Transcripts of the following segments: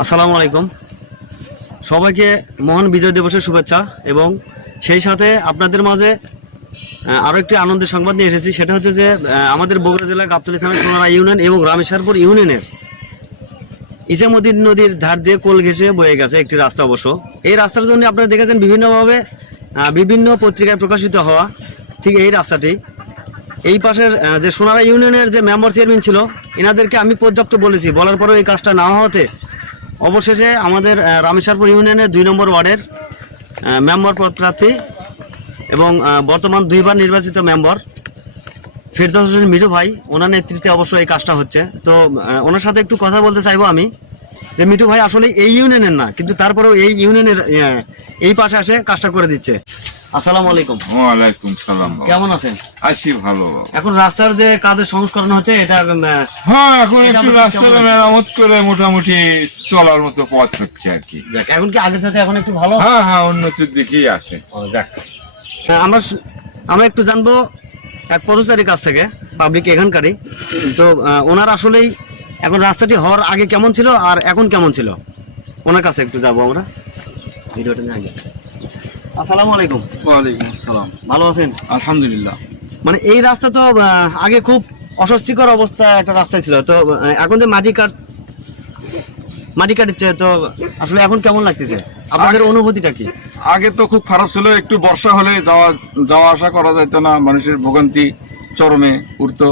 আসসালামু আলাইকুম। সবাইকে মহান বিজয় দিবসের শুভেচ্ছা এবং সেই সাথে আপনাদের মাঝে আরও একটি আনন্দের সংবাদ নিয়ে এসেছি। সেটা হচ্ছে যে আমাদের বগুড়া জেলা গাবতলী থানা সোনারা ইউনিয়ন এবং রামেশ্বরপুর ইউনিয়নের ইসামতি নদীর ধার দিয়ে কোল ঘেঁষে বয়ে গেছে একটি রাস্তা অবশ্য। এই রাস্তার জন্য আপনারা দেখেছেন বিভিন্নভাবে বিভিন্ন পত্রিকায় প্রকাশিত হওয়া ঠিক এই রাস্তাটি। এই পাশের যে সোনারা ইউনিয়নের যে মেম্বার চেয়ারম্যান ছিল, এনাদেরকে আমি পর্যাপ্ত বলেছি। বলার পরেও এই কাজটা না হওয়াতে অবশেষে আমাদের রামেশ্বরপুর ইউনিয়নের দুই নম্বর ওয়ার্ডের মেম্বর পদ প্রার্থী এবং বর্তমান দুইবার নির্বাচিত মেম্বর ফিরদাস হোসেন মিঠু ভাই, ওনার নেতৃত্বে অবশ্যই এই কাজটা হচ্ছে। তো ওনার সাথে একটু কথা বলতে চাইব আমি যে মিঠু ভাই আসলে এই ইউনিয়নের না, কিন্তু তারপরেও এই ইউনিয়নের এই পাশে আসে কাজটা করে দিচ্ছে। আসসালামু আলাইকুম। ওয়ালাইকুম সালাম। কেমন আছেন? আছি ভালো। এখন রাস্তার যে কাজের সংস্করণ হচ্ছে এটা হ্যাঁ এখন একটু রাস্তা মেরামত করে মোটামুটি চলার মতো পথ হচ্ছে আর কি। যাক, এখন কি আগের সাথে এখন একটু ভালো? হ্যাঁ হ্যাঁ উন্নতির দিকেই আছে। যাক। আমরা আমরা একটু জানব এক পথচারীর কাছ থেকে পাবলিক এখানকারই। তো ওনার আসলেই এখন রাস্তাটি হওয়ার আগে কেমন ছিল আর এখন কেমন ছিল? ওনার কাছে একটু যাব আমরা। ভিডিওটা নিয়ে আগে। আসসালামু আলাইকুম। ওয়ালাইকুম আসসালাম। ভালো আছেন? আলহামদুলিল্লাহ। মানে এই রাস্তা তো আগে খুব অস্বস্তিকর অবস্থা একটা রাস্তায় ছিল। তো এখন যে মাটি কাট মাটি কাটছে তো আসলে এখন কেমন লাগতেছে? আপনাদের অনুভূতিটা কি? আগে তো খুব খারাপ ছিল একটু বর্ষা হলে যাওয়া যাওয়া আসা করা যেত না মানুষের ভোগান্তি চরমে উঠতো।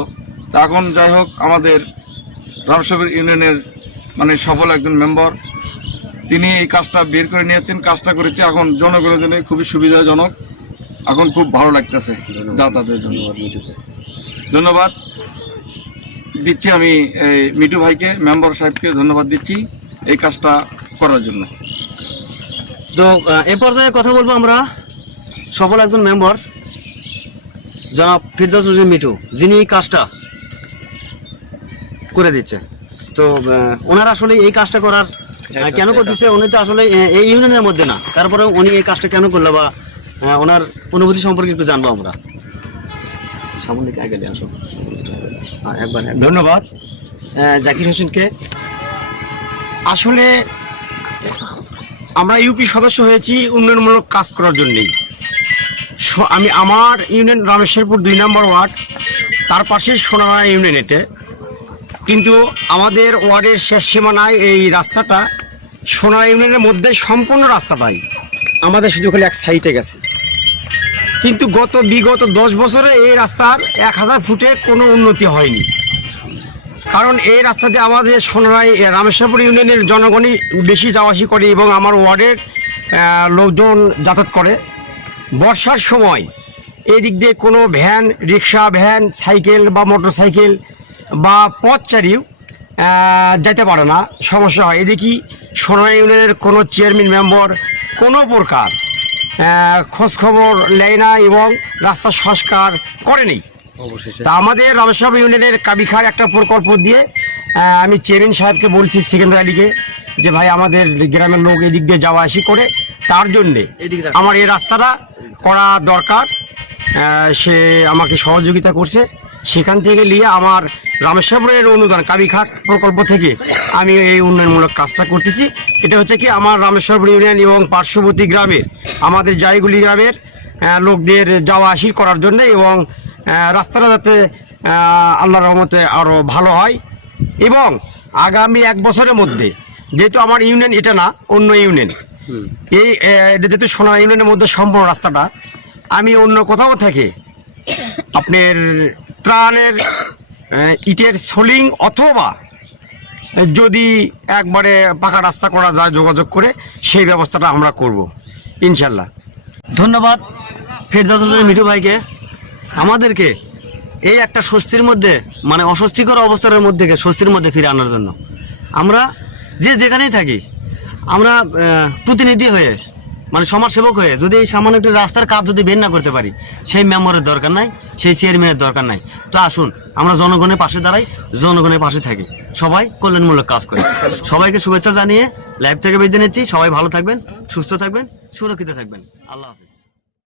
তা এখন যাই হোক আমাদের রামসাগর ইউনিয়নের মানে সফল একজন মেম্বার তিনি এই কাজটা বের করে নিয়েছেন কাজটা করেছে। এখন জনগণের জন্য খুবই সুবিধাজনক। এখন খুব ভালো লাগতেছে যাতায়াতের জন্য। ধন্যবাদ দিচ্ছি আমি এই, মিটু ভাইকে মেম্বার সাহেবকে ধন্যবাদ দিচ্ছি এই কাজটা করার জন্য। তো এ পর্যায়ে কথা বলব আমরা সফল একজন মেম্বার জনাব ফিরদাস হোসেন মিঠু যিনি এই কাজটা করে দিচ্ছে। তো ওনার আসলে এই কাজটা করার কেন করতেছে? উনি তো আসলে এই ইউনিয়নের মধ্যে না। তারপরে উনি এই কাজটা কেন করল বা ওনার অনুভূতি সম্পর্কে একটু জানব আমরা। সামনে আগে আসো। একবার। ধন্যবাদ। জাকির হোসেনকে। আসলে আমরা ইউপি সদস্য হয়েছি উন্নয়নমূলক কাজ করার জন্যেই। আমি আমার ইউনিয়ন রামেশ্বরপুর দুই নম্বর ওয়ার্ড তার পাশে সোনারা ইউনিয়ন এটে কিন্তু আমাদের ওয়ার্ডের শেষ সীমানায় এই রাস্তাটা সোনারা ইউনিয়নের মধ্যে সম্পূর্ণ রাস্তাটাই। আমাদের শুধু খালি এক সাইডে গেছে। কিন্তু গত বিগত দশ বছরে এই রাস্তার এক হাজার ফুটে কোনো উন্নতি হয়নি। কারণ এই রাস্তাতে আমাদের সোনারাই রামেশ্বরপুর ইউনিয়নের জনগণই বেশি যাওয়া আসি করে এবং আমার ওয়ার্ডের লোকজন যাতায়াত করে। বর্ষার সময় এই দিক দিয়ে কোনো ভ্যান, রিক্সা, ভ্যান, সাইকেল বা মোটর সাইকেল বা পথচারীও যেতে পারে না। সমস্যা হয়। এদিকে সোনারা ইউনিয়নের কোনো চেয়ারম্যান মেম্বার কোনো প্রকার খোঁজখবর নেয় না এবং রাস্তা সংস্কার করেনি তা আমাদের রামেশ্বর ইউনিয়নের কাবিখার একটা প্রকল্প দিয়ে আমি চেয়ারম্যান সাহেবকে বলছি সিকেন্দ্র আলীকে যে ভাই আমাদের গ্রামের লোক এদিক দিয়ে যাওয়া আসি করে তার জন্যে আমার এই রাস্তাটা করা দরকার। সে আমাকে সহযোগিতা করছে। সেখান থেকে নিয়ে আমার রামেশ্বরের অনুদান কাবিখাট প্রকল্প থেকে আমি এই উন্নয়নমূলক কাজটা করতেছি। এটা হচ্ছে কি আমার রামেশ্বর ইউনিয়ন এবং পার্শ্ববর্তী গ্রামের, আমাদের জায়গুলি গ্রামের লোকদের যাওয়া আসি করার জন্য এবং রাস্তাটা যাতে আল্লাহর রহমতে আরও ভালো হয়। এবং আগামী এক বছরের মধ্যে, যেহেতু আমার ইউনিয়ন এটা না, অন্য ইউনিয়ন, এই এটা যেহেতু সোনা ইউনিয়নের মধ্যে সম্পূর্ণ রাস্তাটা, আমি অন্য কোথাও থেকে আপনার ত্রাণের ইটের সোলিং অথবা যদি একবারে পাকা রাস্তা করা যায় যোগাযোগ করে সেই ব্যবস্থাটা আমরা করব, ইনশাল্লাহ। ধন্যবাদ হোসেন মিঠু ভাইকে। আমাদেরকে এই একটা স্বস্তির মধ্যে মানে অস্বস্তিকর অবস্থার মধ্যে, স্বস্তির মধ্যে ফিরে আনার জন্য। আমরা যে যেখানেই থাকি, আমরা প্রতিনিধি হয়ে মানে সমাজসেবক হয়ে যদি এই সামান্য একটু রাস্তার কাজ যদি বের না করতে পারি, সেই মেম্বারের দরকার নাই, সেই চেয়ারম্যানের দরকার নাই। তো আসুন, আমরা জনগণের পাশে দাঁড়াই, জনগণের পাশে থাকি। সবাই কল্যাণমূলক কাজ করি সবাইকে শুভেচ্ছা জানিয়ে লাইভ থেকে বেঁধে নিচ্ছি। সবাই ভালো থাকবেন, সুস্থ থাকবেন, সুরক্ষিত থাকবেন। আল্লাহ হাফিজ।